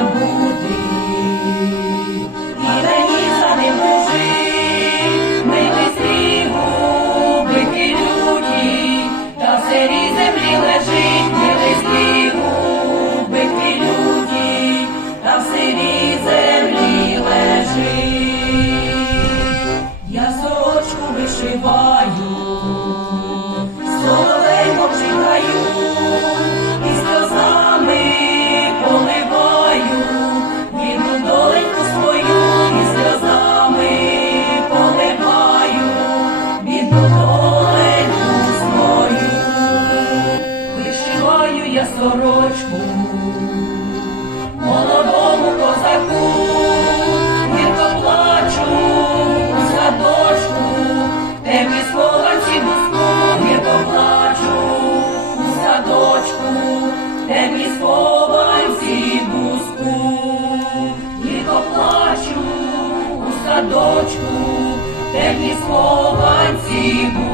забути, і мені за ним лежить, милий губи люті, та в серій землі лежить, милий губи люті, та в серій землі лежить, я сорочку вишиваю. сорочку, молодому козаку, гірко плачу у садочку, темні схованці буску, гірко плачу у садочку, темні схованці буску, гірко плачу у садочку, темні схованці буску.